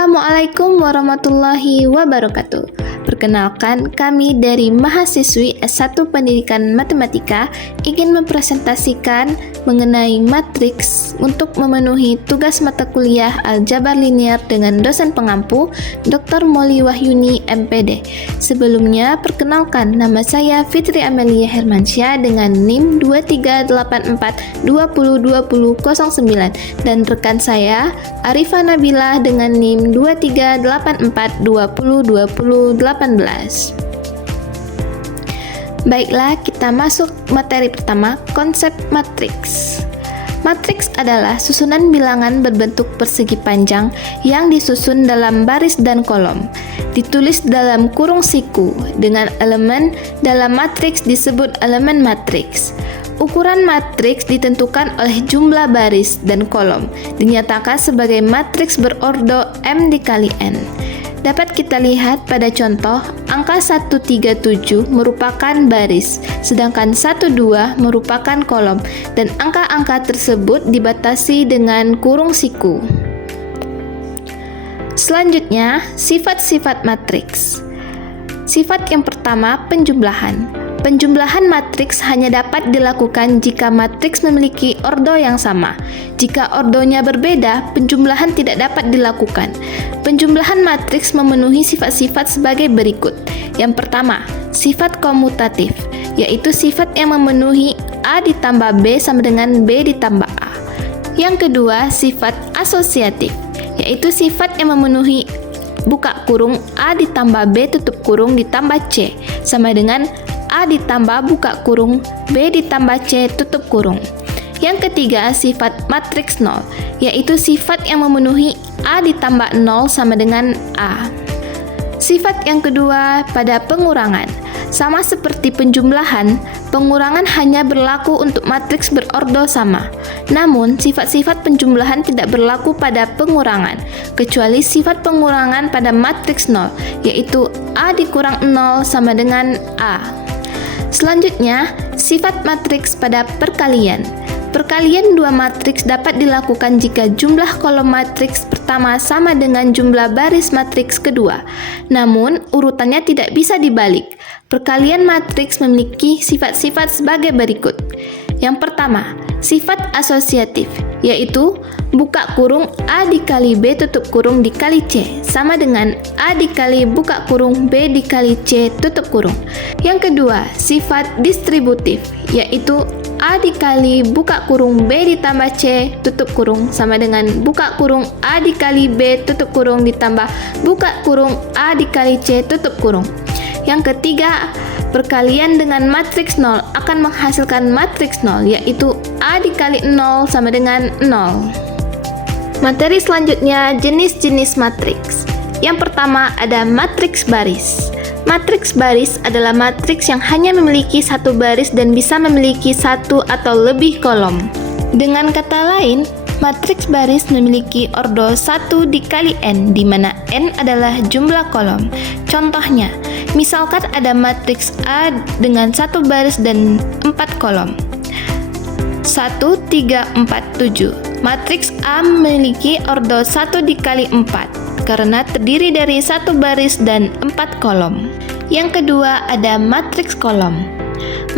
Assalamualaikum warahmatullahi wabarakatuh. Perkenalkan, kami dari mahasiswi S1 Pendidikan Matematika ingin mempresentasikan mengenai matriks untuk memenuhi tugas mata kuliah Aljabar Linear dengan dosen pengampu Dr. Molly Wahyuni, MPD. Sebelumnya, perkenalkan, nama saya Fitri Amelia Hermansyah dengan NIM 2384202009 dan rekan saya Arifah Nabila dengan NIM 2384202018. Baiklah, kita masuk materi pertama, konsep matriks. Matriks adalah susunan bilangan berbentuk persegi panjang yang disusun dalam baris dan kolom, ditulis dalam kurung siku dengan elemen dalam matriks disebut elemen matriks. Ukuran matriks ditentukan oleh jumlah baris dan kolom, dinyatakan sebagai matriks berordo M dikali N. Dapat kita lihat pada contoh, angka 137 merupakan baris, sedangkan 12 merupakan kolom, dan angka-angka tersebut dibatasi dengan kurung siku. Selanjutnya, sifat-sifat matriks. Sifat yang pertama, penjumlahan. Penjumlahan matriks hanya dapat dilakukan jika matriks memiliki ordo yang sama. Jika ordonya berbeda, penjumlahan tidak dapat dilakukan. Penjumlahan matriks memenuhi sifat-sifat sebagai berikut. Yang pertama, sifat komutatif, yaitu sifat yang memenuhi A ditambah B sama dengan B ditambah A. Yang kedua, sifat asosiatif, yaitu sifat yang memenuhi buka kurung A ditambah B tutup kurung ditambah C sama dengan A ditambah buka kurung B ditambah C tutup kurung. Yang ketiga, sifat matriks 0, yaitu sifat yang memenuhi A ditambah 0 sama dengan A. Sifat yang kedua pada pengurangan. Sama seperti penjumlahan, pengurangan hanya berlaku untuk matriks berordo sama. Namun, sifat-sifat penjumlahan tidak berlaku pada pengurangan, kecuali sifat pengurangan pada matriks 0, yaitu A dikurang 0 sama dengan A. Selanjutnya, sifat matriks pada perkalian. Perkalian dua matriks dapat dilakukan jika jumlah kolom matriks pertama sama dengan jumlah baris matriks kedua. Namun, urutannya tidak bisa dibalik. Perkalian matriks memiliki sifat-sifat sebagai berikut. Yang pertama, sifat asosiatif, yaitu buka kurung A dikali B tutup kurung dikali C sama dengan A dikali buka kurung B dikali C tutup kurung. Yang kedua, sifat distributif, yaitu A dikali buka kurung B ditambah C tutup kurung sama dengan buka kurung A dikali B tutup kurung ditambah buka kurung A dikali C tutup kurung. Yang ketiga, perkalian dengan matriks 0 akan menghasilkan matriks 0, yaitu A dikali 0 sama dengan 0. Materi selanjutnya, jenis-jenis matriks. Yang pertama ada matriks baris. Matriks baris adalah matriks yang hanya memiliki satu baris dan bisa memiliki satu atau lebih kolom. Dengan kata lain, matriks baris memiliki ordo 1 dikali N, di mana N adalah jumlah kolom. Contohnya, misalkan ada matriks A dengan satu baris dan 4 kolom. 1, 3, 4, 7. Matriks A memiliki ordo 1 dikali 4 karena terdiri dari satu baris dan 4 kolom. Yang kedua ada matriks kolom.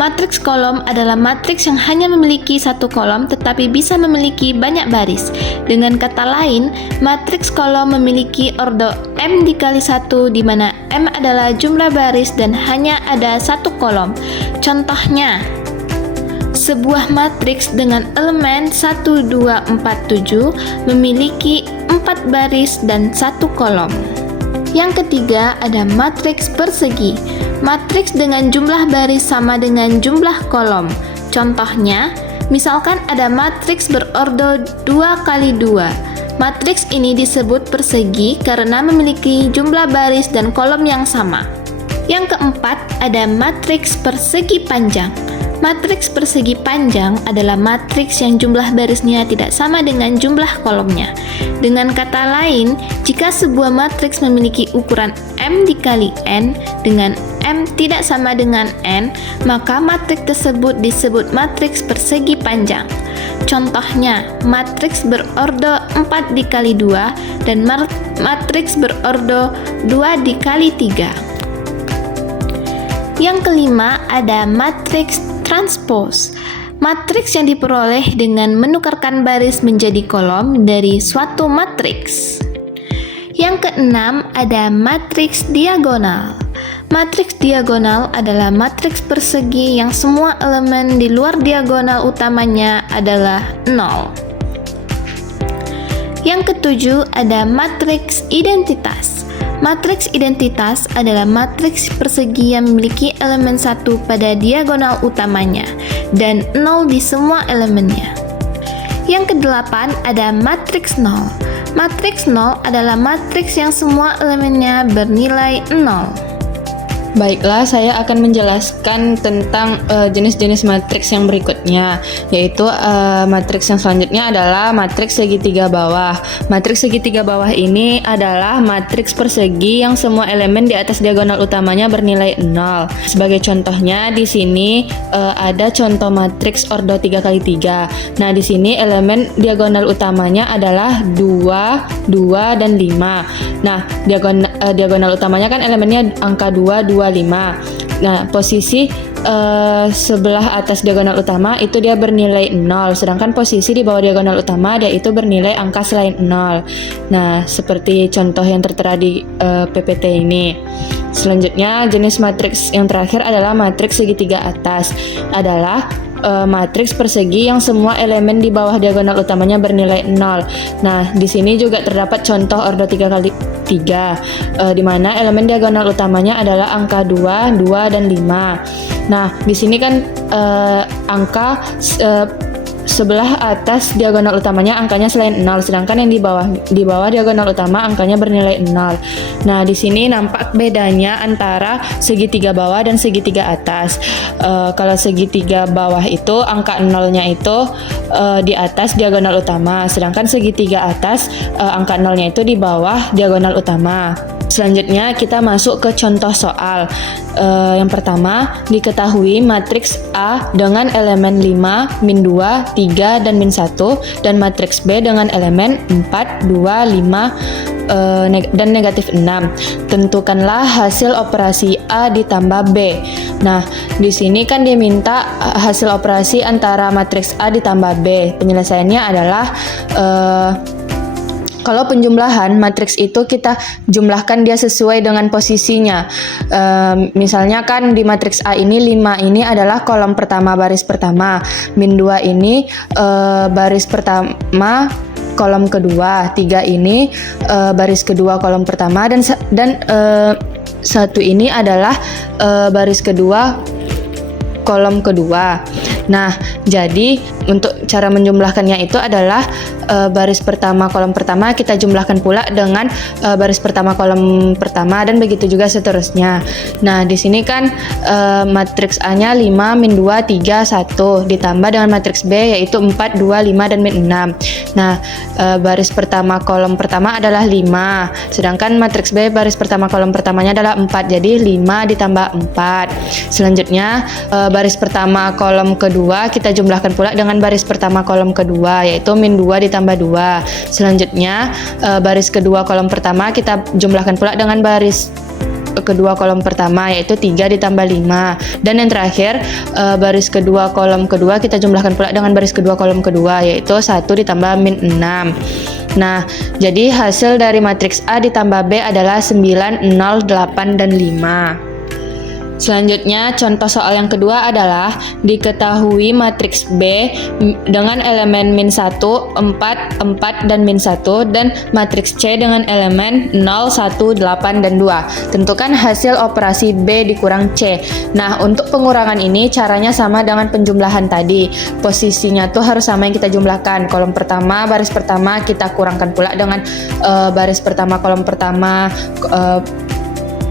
Matriks kolom adalah matriks yang hanya memiliki satu kolom tetapi bisa memiliki banyak baris. Dengan kata lain, matriks kolom memiliki ordo M dikali 1 di mana M adalah jumlah baris dan hanya ada satu kolom. Contohnya, sebuah matriks dengan elemen 1, 2, 4, 7 memiliki 4 baris dan 1 kolom. Yang ketiga ada matriks persegi. Matriks dengan jumlah baris sama dengan jumlah kolom. Contohnya, misalkan ada matriks berordo 2 kali 2. Matriks ini disebut persegi karena memiliki jumlah baris dan kolom yang sama. Yang keempat ada matriks persegi panjang. Matriks persegi panjang adalah matriks yang jumlah barisnya tidak sama dengan jumlah kolomnya. Dengan kata lain, jika sebuah matriks memiliki ukuran M dikali N dengan M tidak sama dengan N, maka matriks tersebut disebut matriks persegi panjang. Contohnya, matriks berordo 4 dikali 2 dan matriks berordo 2 dikali 3. Yang kelima ada matriks transpose. Matriks yang diperoleh dengan menukarkan baris menjadi kolom dari suatu matriks. Yang keenam ada matriks diagonal. Matriks diagonal adalah matriks persegi yang semua elemen di luar diagonal utamanya adalah 0. Yang ketujuh ada matriks identitas. Matriks identitas adalah matriks persegi yang memiliki elemen 1 pada diagonal utamanya dan 0 di semua elemennya. Yang kedelapan ada matriks 0. Matriks 0 adalah matriks yang semua elemennya bernilai 0. Baiklah, saya akan menjelaskan tentang jenis-jenis matriks yang berikutnya, yaitu matriks yang selanjutnya adalah matriks segitiga bawah. Matriks segitiga bawah ini adalah matriks persegi yang semua elemen di atas diagonal utamanya bernilai 0. Sebagai contohnya di sini ada contoh matriks ordo 3 kali 3. Nah, di sini elemen diagonal utamanya adalah 2, 2, dan 5. Nah, diagonal utamanya kan elemennya angka 2, 2, 5. Nah, posisi sebelah atas diagonal utama itu dia bernilai 0, sedangkan posisi di bawah diagonal utama dia itu bernilai angka selain 0. Nah, seperti contoh yang tertera di PPT ini. Selanjutnya, jenis matriks yang terakhir adalah matriks segitiga atas. Adalah matriks persegi yang semua elemen di bawah diagonal utamanya bernilai 0. Nah, di sini juga terdapat contoh ordo 3 kali 3, di mana elemen diagonal utamanya adalah angka 2, 2, dan 5. Nah, di sini kan angka sebelah atas diagonal utamanya angkanya selain 0, sedangkan yang di bawah diagonal utama angkanya bernilai 0. Nah, di sini nampak bedanya antara segitiga bawah dan segitiga atas. Kalau segitiga bawah itu angka 0-nya itu di atas diagonal utama, sedangkan segitiga atas angka 0-nya itu di bawah diagonal utama. Selanjutnya kita masuk ke contoh soal. Yang pertama, diketahui matriks A dengan elemen 5, min 2, 3, dan min 1, dan matriks B dengan elemen 4, 2, 5, dan negatif 6. Tentukanlah hasil operasi A ditambah B. Nah, di sini kan dia minta hasil operasi antara matriks A ditambah B. Penyelesaiannya adalah kalau penjumlahan matriks itu kita jumlahkan dia sesuai dengan posisinya. Misalnya kan di matriks A ini 5 ini adalah kolom pertama baris pertama, min 2 ini baris pertama kolom kedua, 3 ini baris kedua kolom pertama, dan 1 ini adalah baris kedua kolom kedua. Nah, jadi untuk cara menjumlahkannya itu adalah baris pertama kolom pertama kita jumlahkan pula dengan baris pertama kolom pertama, dan begitu juga seterusnya. Nah, di sini kan matriks A-nya 5, min 2, 3, 1 ditambah dengan matriks B yaitu 4, 2, 5, dan min 6. Nah, baris pertama kolom pertama adalah 5, sedangkan matriks B baris pertama kolom pertamanya adalah 4, jadi 5 ditambah 4. Selanjutnya, baris pertama kolom kedua kita jumlahkan pula dengan baris pertama kolom kedua yaitu min 2 ditambah 2. Selanjutnya, baris kedua kolom pertama kita jumlahkan pula dengan baris kedua kolom pertama yaitu 3 ditambah 5. Dan yang terakhir, baris kedua kolom kedua kita jumlahkan pula dengan baris kedua kolom kedua yaitu 1 ditambah min 6. Nah, jadi hasil dari matriks A ditambah B adalah 9, 0, 8, dan 5. Selanjutnya, contoh soal yang kedua adalah diketahui matriks B dengan elemen min 1, 4, 4, dan min 1, dan matriks C dengan elemen 0, 1, 8, dan 2. Tentukan hasil operasi B dikurang C. Nah, untuk pengurangan ini caranya sama dengan penjumlahan tadi. Posisinya tuh harus sama yang kita jumlahkan. Kolom pertama, baris pertama kita kurangkan pula dengan baris pertama kolom pertama,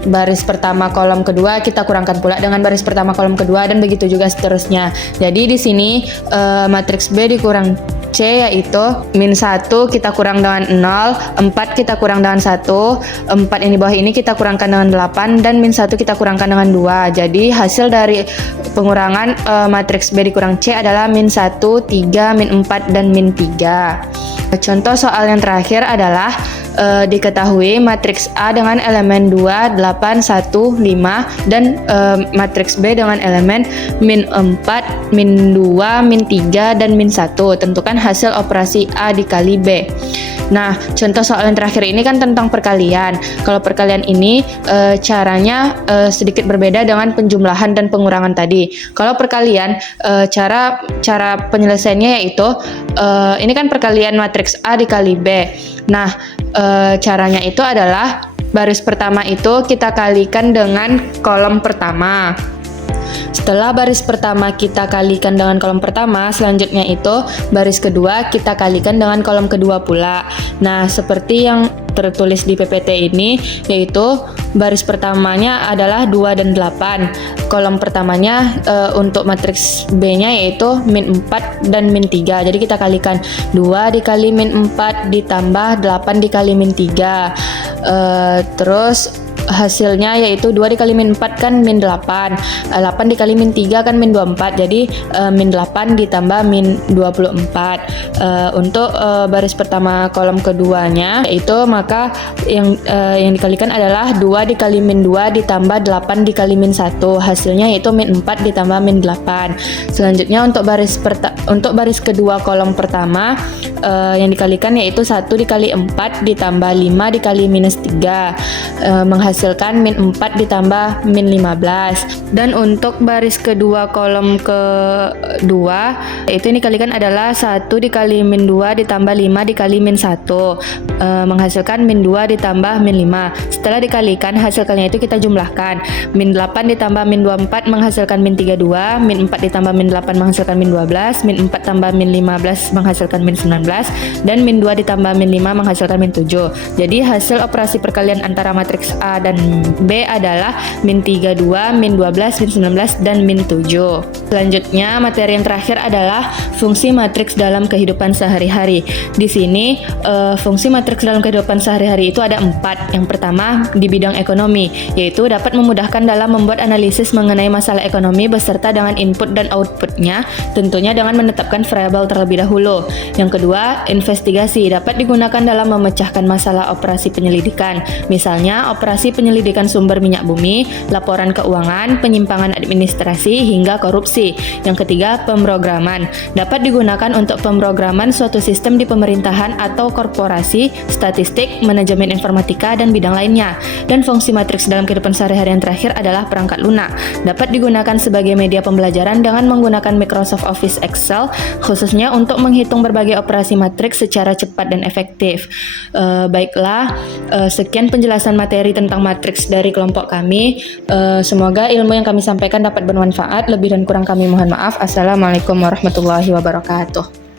baris pertama kolom kedua kita kurangkan pula dengan baris pertama kolom kedua, dan begitu juga seterusnya. Jadi di sini matriks B dikurang C, yaitu min 1 kita kurang dengan 0, 4 kita kurang dengan 1, 4 yang di bawah ini kita kurangkan dengan 8, dan min 1 kita kurangkan dengan 2. Jadi hasil dari pengurangan matriks B dikurang C adalah min 1, 3, min 4, dan min 3. Contoh soal yang terakhir adalah diketahui matriks A dengan elemen 2, 8, 1, 5 dan matriks B dengan elemen min 4, min 2, min 3 dan min 1. Tentukan hasil operasi A dikali B. Nah, contoh soal yang terakhir ini kan tentang perkalian. Kalau perkalian ini caranya sedikit berbeda dengan penjumlahan dan pengurangan tadi. Kalau perkalian cara penyelesaiannya yaitu ini kan perkalian matriks A dikali B. Nah, caranya itu adalah baris pertama itu kita kalikan dengan kolom pertama. Setelah baris pertama kita kalikan dengan kolom pertama, selanjutnya itu baris kedua kita kalikan dengan kolom kedua pula. Nah, seperti yang tertulis di PPT ini, yaitu baris pertamanya adalah 2 dan 8. Kolom pertamanya untuk matriks B-nya yaitu min 4 dan min 3. Jadi kita kalikan 2 dikali min 4 ditambah 8 dikali min 3. Terus hasilnya yaitu 2 dikali min 4 kan min 8, 8 dikali min 3 kan min 24, jadi min 8 ditambah min 24. Untuk baris pertama kolom keduanya yaitu maka yang dikalikan adalah 2 dikali min 2 ditambah 8 dikali min 1, hasilnya yaitu min 4 ditambah min 8. Selanjutnya untuk baris kedua kolom pertama yang dikalikan yaitu 1 dikali 4 ditambah 5 dikali minus 3, menghasilkan min 4 ditambah min 15. Dan untuk baris kedua kolom kedua yaitu ini dikalikan adalah 1 dikali min 2 ditambah 5 dikali min 1, menghasilkan min 2 ditambah min 5. Setelah dikalikan hasilnya itu kita jumlahkan. Min 8 ditambah min 24 menghasilkan min 32, min 4 ditambah min 8 menghasilkan min 12, min 4 tambah min 15 menghasilkan min 19, dan min 2 ditambah min 5 menghasilkan min 7. Jadi hasil operasi perkalian antara matriks A dan B adalah min 32, min 12, min 19, dan min 7. Selanjutnya materi yang terakhir adalah fungsi matriks dalam kehidupan sehari-hari. Di sini fungsi matriks dalam kehidupan sehari-hari itu ada 4. Yang pertama di bidang ekonomi, yaitu dapat memudahkan dalam membuat analisis mengenai masalah ekonomi beserta dengan input dan outputnya, tentunya dengan menetapkan variabel terlebih dahulu. Yang kedua, investigasi dapat digunakan dalam memecahkan masalah operasi penyelidikan, misalnya operasi penyelidikan sumber minyak bumi, laporan keuangan, penyimpangan administrasi, hingga korupsi. Yang ketiga, pemrograman dapat digunakan untuk pemrograman suatu sistem di pemerintahan atau korporasi, statistik, manajemen informatika, dan bidang lainnya. Dan fungsi matriks dalam kehidupan sehari-hari yang terakhir adalah perangkat lunak, dapat digunakan sebagai media pembelajaran dengan menggunakan Microsoft Office Excel, khususnya untuk menghitung berbagai operasi matriks secara cepat dan efektif. Baiklah, sekian penjelasan materi tentang matriks dari kelompok kami. Semoga ilmu yang kami sampaikan dapat bermanfaat. Lebih dan kurang kami mohon maaf. Assalamualaikum warahmatullahi wabarakatuh.